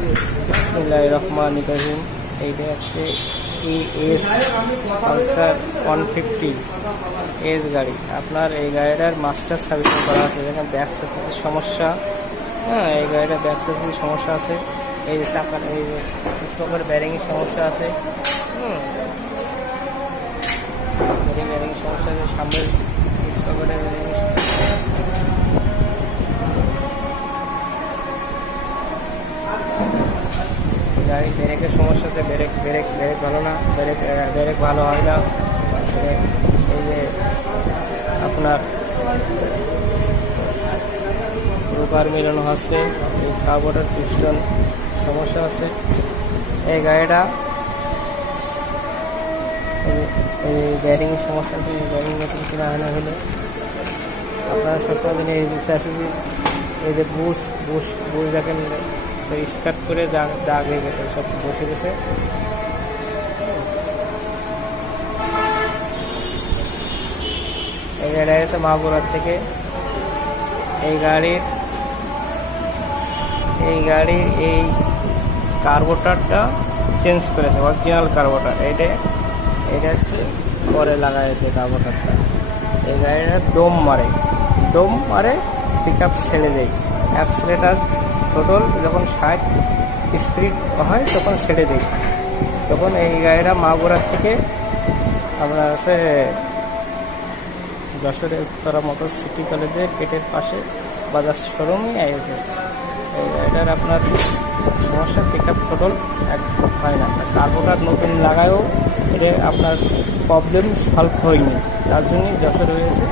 বিসমিল্লাহির রহমানির রহিম। এইটা হচ্ছে ES পালসার 150 এস গাড়ি। আপনার এই গাড়িটার মাস্টার সার্ভিসিং করা আছে, যেখানে ব্যাক সার্ভিসের সমস্যা, হ্যাঁ এই গাড়িটার ব্যাক সার্ভিসের সমস্যা আছে, এই যে চাকার এই যে স্পকের ব্যারিংয়ের সমস্যা আছে, ব্যারিং সমস্যা আছে, সামনের স্পকের ব্যারিং গাড়ি ব্রেকের সমস্যা আছে, ব্রেক ভালো না, ব্রেক ভালো হয় না। এই যে আপনার রোকার মিলানো হচ্ছে, এই কার্বোরেটর পিস্টন সমস্যা আছে। এই গাড়িটা এই ব্যারিংয়ের সমস্যা আছে, এই ব্যারিং নতুন কিনা হয় না হলে আপনারা সবসময় দিনে এই এই যে বুশ দেখেন স্কার্ট করে দাগ হয়ে গেছে, সব বসে গেছে। এই গাড়ি গেছে মাগুরার থেকে। এই গাড়ির এই কার্বোরেটরটা চেঞ্জ করেছে, অরিজিনাল কার্বোরেটর। এটা হচ্ছে পরে লাগাইছে কার্বোরেটরটা। এই গাড়িটা দম মারে পিক আপ ছেড়ে দেয়, অ্যাক্সিলেটার টোটাল যখন 60 স্পিড হয় তখন ছেড়ে দেয়। তখন এই গাড়িটা মাগুরার থেকে আমরা আছে যশোরের উত্তরা মোটর সিটি কলেজের গেটের পাশে বাজার শোরুমই আছে। এই গাড়িটার আপনার সমস্যা, পিক আপ টোটাল এক হয় না। কার্বোরেটর নতুন লাগায়ও এটা আপনার প্রবলেম সলভ হয়নি, তার জন্যই যশোর হয়েছে।